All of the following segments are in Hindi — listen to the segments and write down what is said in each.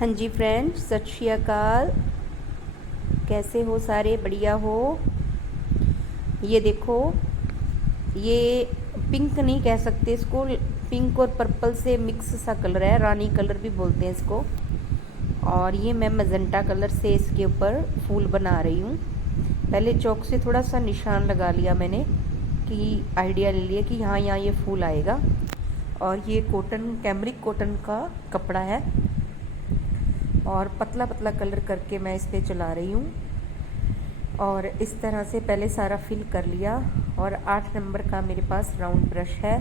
हाँ जी फ्रेंड्स, सत श्री अकाल। कैसे हो? सारे बढ़िया हो? ये देखो, ये पिंक नहीं कह सकते इसको, पिंक और पर्पल से मिक्स सा कलर है, रानी कलर भी बोलते हैं इसको। और ये मैं मजेंटा कलर से इसके ऊपर फूल बना रही हूँ। पहले चौक से थोड़ा सा निशान लगा लिया मैंने, कि आइडिया ले लिया कि यहाँ यहाँ ये फूल आएगा। और ये कॉटन, कैमरिक कॉटन का कपड़ा है और पतला पतला कलर करके मैं इस पर चला रही हूँ। और इस तरह से पहले सारा फिल कर लिया। और 8 नंबर का मेरे पास राउंड ब्रश है।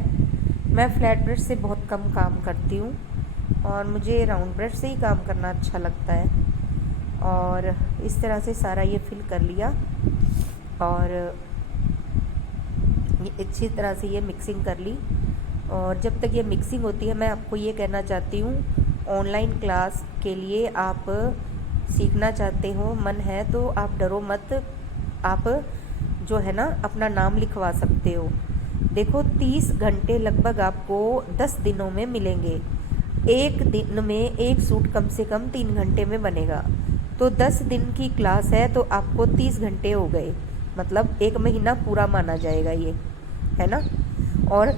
मैं फ्लैट ब्रश से बहुत कम काम करती हूँ और मुझे राउंड ब्रश से ही काम करना अच्छा लगता है। और इस तरह से सारा ये फिल कर लिया और ये अच्छी तरह से ये मिक्सिंग कर ली। और जब तक ये मिक्सिंग होती है, मैं आपको ये कहना चाहती हूँ, ऑनलाइन क्लास के लिए आप सीखना चाहते हो, मन है तो आप डरो मत। आप जो है ना अपना नाम लिखवा सकते हो। देखो, 30 घंटे लगभग आपको 10 दिनों में मिलेंगे। एक दिन में एक सूट कम से कम 3 घंटे में बनेगा। तो 10 दिन की क्लास है तो आपको 30 घंटे हो गए, मतलब 1 महीना पूरा माना जाएगा ये, है ना। और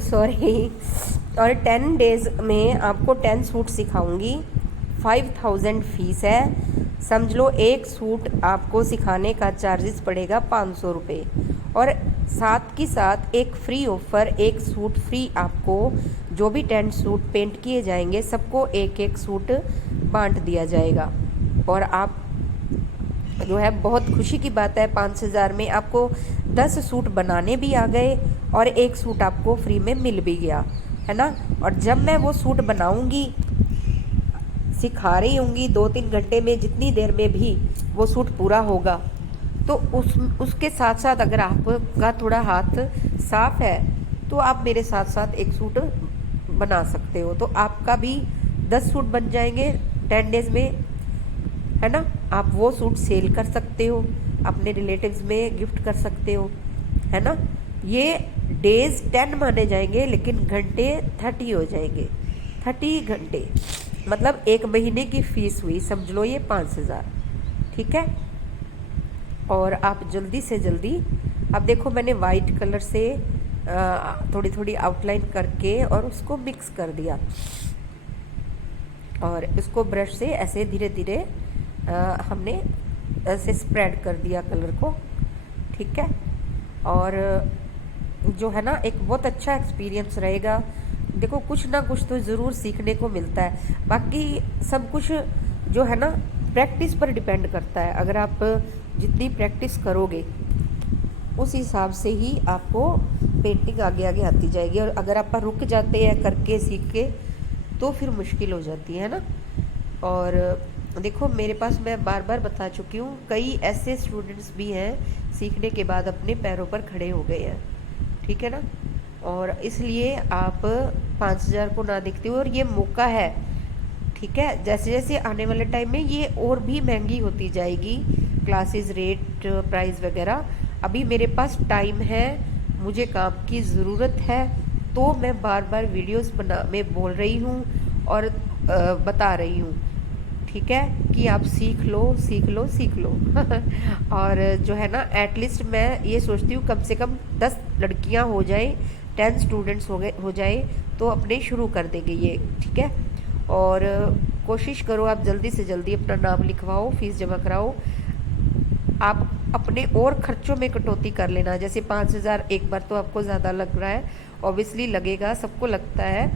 सॉरी, और 10 डेज़ में आपको 10 सूट सिखाऊंगी। 5000 फीस है। समझ लो एक सूट आपको सिखाने का चार्जेस पड़ेगा 500 रुपये। और साथ की साथ एक फ्री ऑफर, एक सूट फ्री आपको। जो भी 10 सूट पेंट किए जाएंगे सबको एक एक सूट बांट दिया जाएगा। और आप जो है, बहुत खुशी की बात है, 5000 में आपको 10 सूट बनाने भी आ गए और एक सूट आपको फ्री में मिल भी गया, है ना। और जब मैं वो सूट बनाऊंगी, सिखा रही होंगी 2-3 घंटे में, जितनी देर में भी वो सूट पूरा होगा, तो उसके साथ साथ अगर आपका थोड़ा हाथ साफ है तो आप मेरे साथ साथ एक सूट बना सकते हो। तो आपका भी 10 सूट बन जाएंगे 10 डेज में, है ना। आप वो सूट सेल कर सकते हो, अपने रिलेटिव्स में गिफ्ट कर सकते हो, है ना। ये डेज 10 माने जाएंगे लेकिन घंटे 30 हो जाएंगे। 30 घंटे मतलब 1 महीने की फीस हुई, समझ लो ये 5000, ठीक है। और आप जल्दी से जल्दी, अब देखो मैंने वाइट कलर से थोड़ी थोड़ी आउटलाइन करके और उसको मिक्स कर दिया। और इसको ब्रश से ऐसे धीरे धीरे हमने ऐसे स्प्रेड कर दिया कलर को, ठीक है। और जो है ना, एक बहुत अच्छा एक्सपीरियंस रहेगा। देखो, कुछ ना कुछ तो ज़रूर सीखने को मिलता है। बाकी सब कुछ जो है ना प्रैक्टिस पर डिपेंड करता है। अगर आप जितनी प्रैक्टिस करोगे उस हिसाब से ही आपको पेंटिंग आगे आगे आती जाएगी। और अगर आप रुक जाते हैं करके सीख के तो फिर मुश्किल हो जाती है ना। और देखो, मेरे पास, मैं बार बार बता चुकी हूँ, कई ऐसे स्टूडेंट्स भी हैं सीखने के बाद अपने पैरों पर खड़े हो गए हैं, ठीक है ना। और इसलिए आप 5000 को ना देखते हो, और ये मौका है, ठीक है। जैसे जैसे आने वाले टाइम में ये और भी महंगी होती जाएगी, क्लासेस, रेट, प्राइस वगैरह। अभी मेरे पास टाइम है, मुझे काम की ज़रूरत है, तो मैं बार बार वीडियोस में बोल रही हूँ और बता रही हूँ, ठीक है, कि आप सीख लो सीख लो सीख लो। और जो है ना, एटलीस्ट मैं ये सोचती हूँ कम से कम 10 लड़कियाँ हो जाए, 10 स्टूडेंट्स हो जाए तो अपने शुरू कर देंगे ये, ठीक है। और कोशिश करो आप जल्दी से जल्दी अपना नाम लिखवाओ, फीस जमा कराओ। आप अपने और खर्चों में कटौती कर लेना। जैसे 5000 एक बार तो आपको ज़्यादा लग रहा है, ऑब्वियसली लगेगा, सबको लगता है,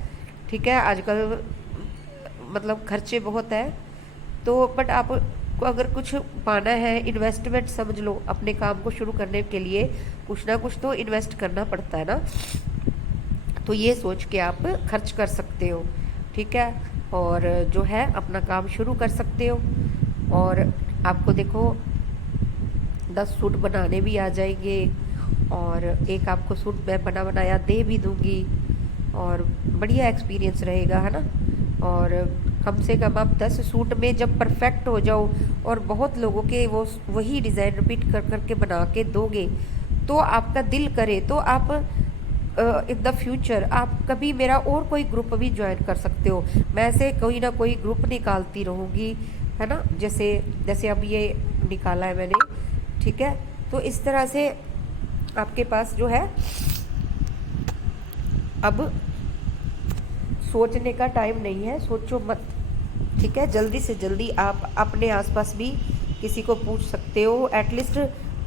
ठीक है। आजकल मतलब खर्चे बहुत है, तो बट आपको अगर कुछ पाना है, इन्वेस्टमेंट समझ लो, अपने काम को शुरू करने के लिए कुछ ना कुछ तो इन्वेस्ट करना पड़ता है ना। तो ये सोच के आप खर्च कर सकते हो, ठीक है। और जो है अपना काम शुरू कर सकते हो। और आपको देखो 10 सूट बनाने भी आ जाएंगे, और एक आपको सूट मैं बना बनाया दे भी दूंगी, और बढ़िया एक्सपीरियंस रहेगा, है ना। और कम से कम आप 10 सूट में जब परफेक्ट हो जाओ और बहुत लोगों के वो वही डिज़ाइन रिपीट कर करके बना के दोगे, तो आपका दिल करे तो आप इन द फ्यूचर आप कभी मेरा और कोई ग्रुप भी ज्वाइन कर सकते हो। मैं ऐसे कोई ना कोई ग्रुप निकालती रहूँगी, है ना, जैसे जैसे अब ये निकाला है मैंने, ठीक है। तो इस तरह से आपके पास जो है अब सोचने का टाइम नहीं है, सोचो मत, ठीक है। जल्दी से जल्दी आप अपने आसपास भी किसी को पूछ सकते हो। एटलीस्ट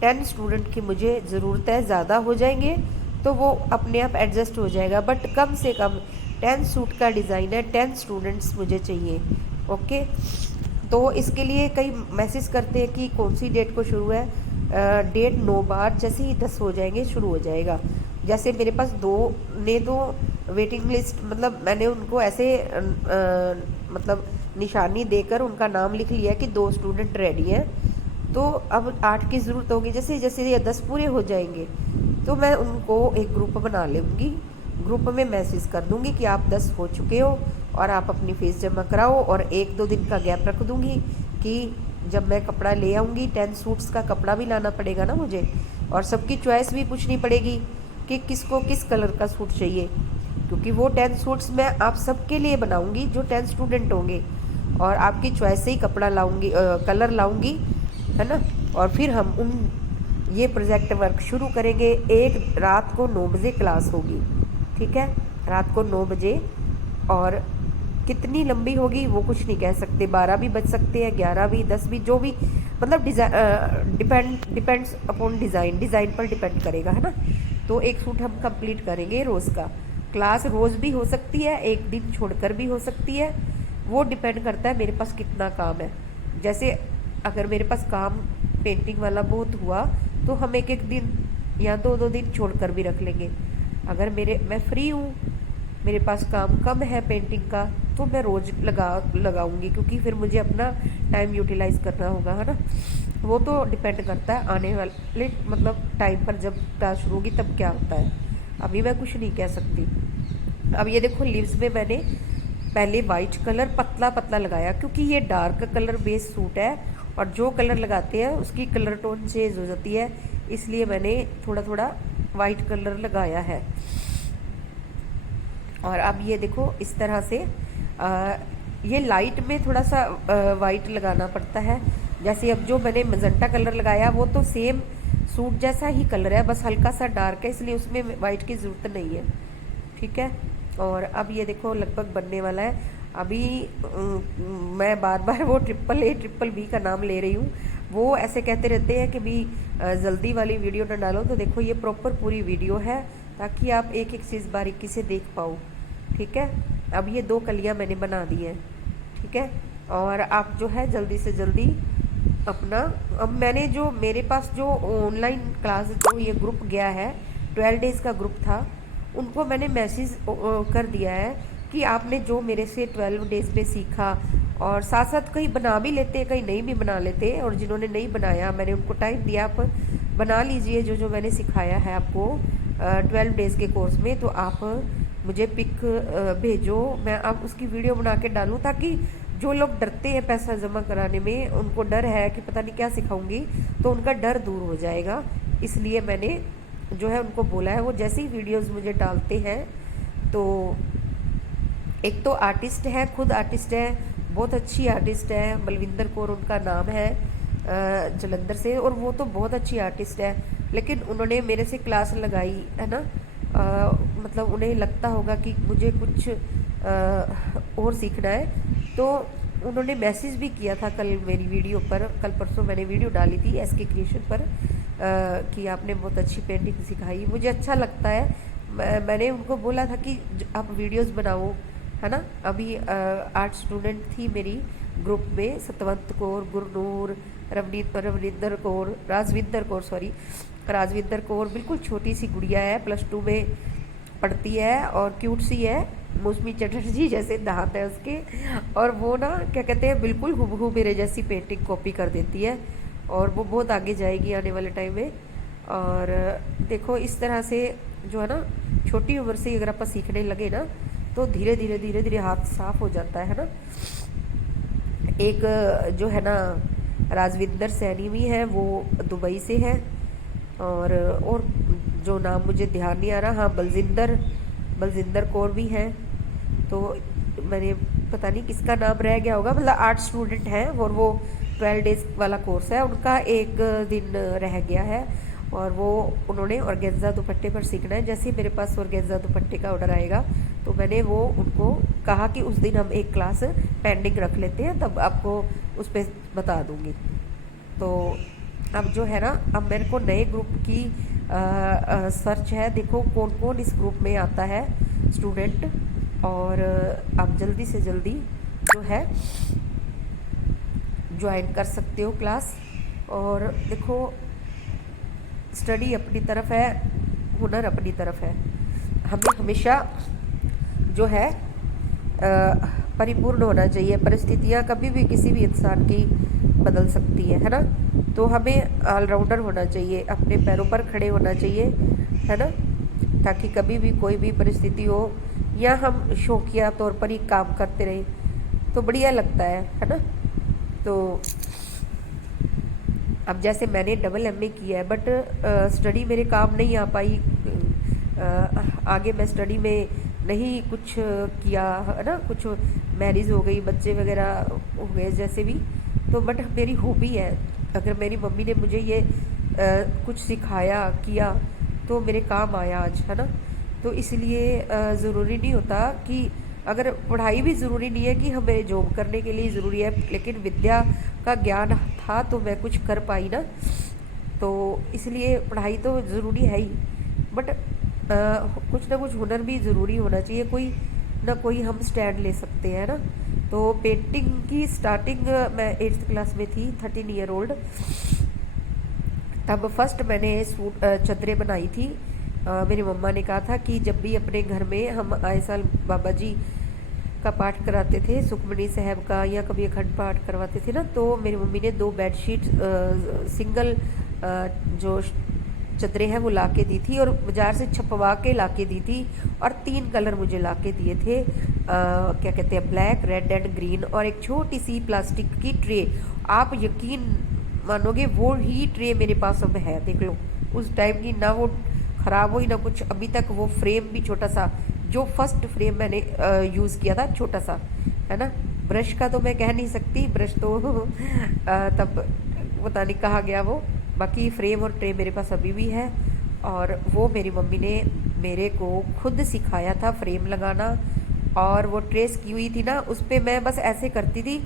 10 स्टूडेंट की मुझे ज़रूरत है, ज़्यादा हो जाएंगे तो वो अपने आप एडजस्ट हो जाएगा, बट कम से कम 10 सूट का डिज़ाइन है, 10 स्टूडेंट्स मुझे चाहिए। ओके, तो इसके लिए कई मैसेज करते हैं कि कौन सी डेट को शुरू है। डेट 9 बार, जैसे ही 10 हो जाएंगे शुरू हो जाएगा। जैसे मेरे पास दो वेटिंग लिस्ट, मतलब मैंने उनको ऐसे मतलब निशानी देकर उनका नाम लिख लिया कि 2 स्टूडेंट रेडी हैं। तो अब 8 की ज़रूरत होगी। जैसे जैसे ये 10 पूरे हो जाएंगे तो मैं उनको एक ग्रुप बना लूँगी, ग्रुप में मैसेज कर दूँगी कि आप 10 हो चुके हो और आप अपनी फीस जमा कराओ, और 1-2 दिन का गैप रख दूँगी कि जब मैं कपड़ा ले आऊँगी, 10 सूट्स का कपड़ा भी लाना पड़ेगा ना मुझे, और सबकी चॉइस भी पूछनी पड़ेगी कि किसको किस कलर का सूट चाहिए, क्योंकि वो 10 सूट्स मैं आप सबके लिए बनाऊँगी जो 10 स्टूडेंट होंगे, और आपकी चॉइस से ही कपड़ा लाऊँगी, कलर लाऊँगी, है ना। और फिर हम ये प्रोजेक्ट वर्क शुरू करेंगे। एक रात को 9 बजे क्लास होगी, ठीक है, रात को 9 बजे। और कितनी लंबी होगी वो कुछ नहीं कह सकते, 12 भी बज सकते हैं, 11 भी, 10 भी, जो भी, मतलब डिपेंड्स अपॉन डिज़ाइन पर डिपेंड करेगा, है ना। तो एक सूट हम कंप्लीट करेंगे रोज़ का। क्लास रोज़ भी हो सकती है, एक दिन छोड़कर भी हो सकती है, वो डिपेंड करता है मेरे पास कितना काम है। जैसे अगर मेरे पास काम पेंटिंग वाला बहुत हुआ तो हम एक एक दिन या 2-2 दिन छोड़कर भी रख लेंगे। अगर मैं फ्री हूँ, मेरे पास काम कम है पेंटिंग का, तो मैं रोज़ लगाऊंगी, क्योंकि फिर मुझे अपना टाइम यूटिलाइज करना होगा, है ना। वो तो डिपेंड करता है आने वाले मतलब टाइम पर, जब क्लास शुरू होगी तब क्या होता है, अभी मैं कुछ नहीं कह सकती। अब ये देखो लीव्स में मैंने पहले वाइट कलर पतला पतला लगाया, क्योंकि ये डार्क कलर बेस सूट है और जो कलर लगाते हैं उसकी कलर टोन चेंज हो जाती है, इसलिए मैंने थोड़ा थोड़ा वाइट कलर लगाया है। और अब ये देखो इस तरह से ये लाइट में थोड़ा सा वाइट लगाना पड़ता है। जैसे अब जो मैंने मजेंटा कलर लगाया वो तो सेम सूट जैसा ही कलर है, बस हल्का सा डार्क है, इसलिए उसमें वाइट की ज़रूरत नहीं है, ठीक है। और अब ये देखो लगभग बनने वाला है। अभी मैं बार बार वो ट्रिपल बी का नाम ले रही हूँ। वो ऐसे कहते रहते हैं कि भी जल्दी वाली वीडियो ना डालो, तो देखो ये प्रॉपर पूरी वीडियो है ताकि आप एक एक चीज़ बारीकी से देख पाओ, ठीक है। अब ये 2 कलियाँ मैंने बना दी हैं, ठीक है। और आप जो है जल्दी से जल्दी अपना, अब मैंने जो मेरे पास जो ऑनलाइन क्लास जो ये ग्रुप गया है 12 डेज़ का ग्रुप था, उनको मैंने मैसेज कर दिया है कि आपने जो मेरे से 12 डेज़ में सीखा, और साथ साथ कहीं बना भी लेते, कहीं नहीं भी बना लेते, और जिन्होंने नहीं बनाया मैंने उनको टाइम दिया आप बना लीजिए जो जो मैंने सिखाया है आपको 12 डेज़ के कोर्स में। तो आप मुझे पिक भेजो, मैं आप उसकी वीडियो बना के डालूँ, ताकि जो लोग डरते हैं पैसा जमा कराने में, उनको डर है कि पता नहीं क्या सिखाऊंगी, तो उनका डर दूर हो जाएगा। इसलिए मैंने जो है उनको बोला है, वो जैसे ही वीडियोस मुझे डालते हैं, तो एक तो आर्टिस्ट है, खुद आर्टिस्ट है, बहुत अच्छी आर्टिस्ट है, बलविंदर कौर उनका नाम है, जलंधर से, और वो तो बहुत अच्छी आर्टिस्ट है, लेकिन उन्होंने मेरे से क्लास लगाई है ना, मतलब उन्हें लगता होगा कि मुझे कुछ और सीखना है, तो उन्होंने मैसेज भी किया था कल मेरी वीडियो पर, कल परसों मैंने वीडियो डाली थी SK क्रिएशन पर कि आपने बहुत अच्छी पेंटिंग सिखाई, मुझे अच्छा लगता है। मैंने उनको बोला था कि आप वीडियोस बनाओ, है ना। अभी 8 स्टूडेंट थी मेरी ग्रुप में, सतवंत कौर, गुरनूर, रवनिंदर कौर, राजविंदर कौर, बिल्कुल छोटी सी गुड़िया है, +2 में पढ़ती है और क्यूट सी है, मौसमी चटर्जी जैसे दांत है उसके, और वो ना क्या कहते हैं बिल्कुल हूबहू मेरे जैसी पेंटिंग कॉपी कर देती है, और वो बहुत आगे जाएगी आने वाले टाइम में। और देखो इस तरह से जो है ना, छोटी उम्र से अगर आप सीखने लगे ना, तो धीरे धीरे हाथ साफ हो जाता है ना। एक जो है ना राजविंदर सैनी भी है, वो दुबई से है, और जो नाम मुझे ध्यान नहीं आ रहा, हाँ बलजिंदर, बलजिंदर कौर भी हैं। तो मैंने पता नहीं किसका नाम रह गया होगा, मतलब 8 स्टूडेंट हैं और वो 12 डेज वाला कोर्स है, उनका एक दिन रह गया है और वो उन्होंने ऑर्गेन्जा दुपट्टे पर सीखना है। जैसे ही मेरे पास ऑर्गेन्जा दुपट्टे का ऑर्डर आएगा तो मैंने वो उनको कहा कि उस दिन हम एक क्लास पेंडिंग रख लेते हैं, तब आपको उस पर बता दूंगी। तो अब जो है ना, अब मेरे को नए ग्रुप की सर्च है, देखो कौन कौन इस ग्रुप में आता है स्टूडेंट, और आप जल्दी से जल्दी जो है ज्वाइन कर सकते हो क्लास। और देखो स्टडी अपनी तरफ है, हुनर अपनी तरफ है, हमें हमेशा जो है परिपूर्ण होना चाहिए। परिस्थितियाँ कभी भी किसी भी इंसान की बदल सकती है ना, तो हमें ऑलराउंडर होना चाहिए, अपने पैरों पर खड़े होना चाहिए, है ना, ताकि कभी भी कोई भी परिस्थिति हो या हम शौकिया तौर पर ही काम करते रहें तो बढ़िया लगता है ना। तो अब जैसे मैंने डबल एमए किया है, बट स्टडी मेरे काम नहीं आ पाई, आगे मैं स्टडी में नहीं कुछ किया, है ना, कुछ मैरिज हो गई, बच्चे वगैरह हो गए जैसे भी, तो बट मेरी हॉबी है। अगर मेरी मम्मी ने मुझे ये कुछ सिखाया किया तो मेरे काम आया आज, है ना। तो इसलिए ज़रूरी नहीं होता कि, अगर पढ़ाई भी ज़रूरी नहीं है कि हमें जॉब करने के लिए ज़रूरी है, लेकिन विद्या का ज्ञान था तो मैं कुछ कर पाई ना, तो इसलिए पढ़ाई तो ज़रूरी है ही, बट कुछ ना कुछ हुनर भी ज़रूरी होना चाहिए, कोई ना कोई हम स्टैंड ले सकते हैं ना। तो पेंटिंग की स्टार्टिंग मैं 8th क्लास में थी, 13 ईयर ओल्ड, तब फर्स्ट मैंने सूट चदरें बनाई थी। मेरी मम्मा ने कहा था कि जब भी अपने घर में हम आए साल बाबा जी का पाठ कराते थे, सुखमनी साहब का, या कभी अखंड पाठ करवाते थे ना, तो मेरी मम्मी ने 2 बेडशीट सिंगल जो चदरें हैं वो ला के दी थी, और बाजार से छपवा के ला के दी थी, और 3 कलर मुझे ला के दिए थे, क्या कहते हैं, ब्लैक, रेड एंड ग्रीन, और एक छोटी सी प्लास्टिक की ट्रे। आप यकीन मानोगे वो ही ट्रे मेरे पास अब है, देख लो, उस टाइम की, ना वो ख़राब हुई ना कुछ, अभी तक वो फ्रेम भी छोटा सा, जो फर्स्ट फ्रेम मैंने यूज़ किया था छोटा सा, है ना। ब्रश का तो मैं कह नहीं सकती, ब्रश तो तब पता नहीं कहाँ गया वो, बाकी फ्रेम और ट्रे मेरे पास अभी भी है। और वो मेरी मम्मी ने मेरे को खुद सिखाया था फ्रेम लगाना, और वो ट्रेस की हुई थी ना, उस पर मैं बस ऐसे करती थी,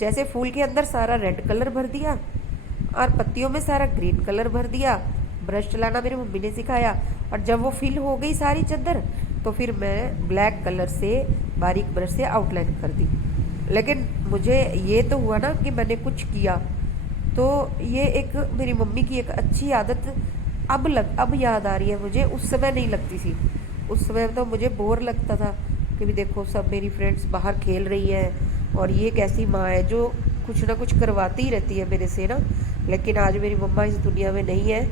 जैसे फूल के अंदर सारा रेड कलर भर दिया और पत्तियों में सारा ग्रीन कलर भर दिया। ब्रश चलाना मेरी मम्मी ने सिखाया, और जब वो फिल हो गई सारी चादर, तो फिर मैं ब्लैक कलर से बारीक ब्रश से आउटलाइन कर दी। लेकिन मुझे ये तो हुआ ना कि मैंने कुछ किया, तो ये एक मेरी मम्मी की एक अच्छी आदत अब याद आ रही है मुझे, उस समय नहीं लगती थी। उस समय तो मुझे बोर लगता था कि भी देखो सब मेरी फ्रेंड्स बाहर खेल रही हैं और ये कैसी माँ है जो कुछ ना कुछ करवाती ही रहती है मेरे से ना। लेकिन आज मेरी मम्मा इस दुनिया में नहीं है,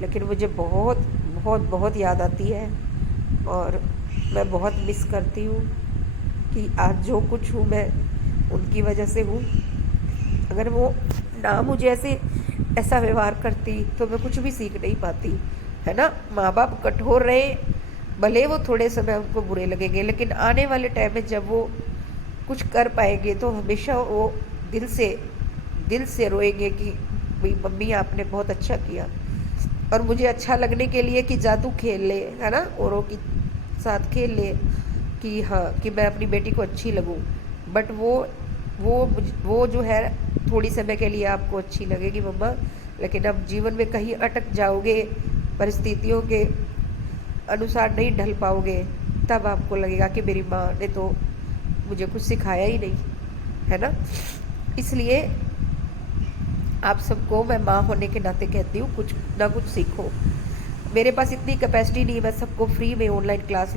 लेकिन मुझे बहुत बहुत बहुत याद आती है, और मैं बहुत मिस करती हूँ कि आज जो कुछ हूँ मैं उनकी वजह से हूँ। अगर वो ना मुझे ऐसा व्यवहार करती तो मैं कुछ भी सीख नहीं पाती, है ना। माँ बाप कठोर रहे, भले वो थोड़े समय उनको बुरे लगेंगे, लेकिन आने वाले टाइम में जब वो कुछ कर पाएंगे तो हमेशा वो दिल से रोएंगे कि भाई मम्मी आपने बहुत अच्छा किया। और मुझे अच्छा लगने के लिए कि जादू खेल ले, है ना, औरों के साथ खेल ले कि हाँ कि मैं अपनी बेटी को अच्छी लगूं, बट वो जो है थोड़ी समय के लिए आपको अच्छी लगेगी मम्मा, लेकिन अब जीवन में कहीं अटक जाओगे, परिस्थितियों के अनुसार नहीं ढल पाओगे, तब आपको लगेगा कि मेरी माँ ने तो मुझे कुछ सिखाया ही नहीं, है ना। इसलिए आप सबको मैं माँ होने के नाते कहती हूँ, कुछ ना कुछ सीखो। मेरे पास इतनी कैपेसिटी नहीं, मैं सबको फ्री में ऑनलाइन क्लास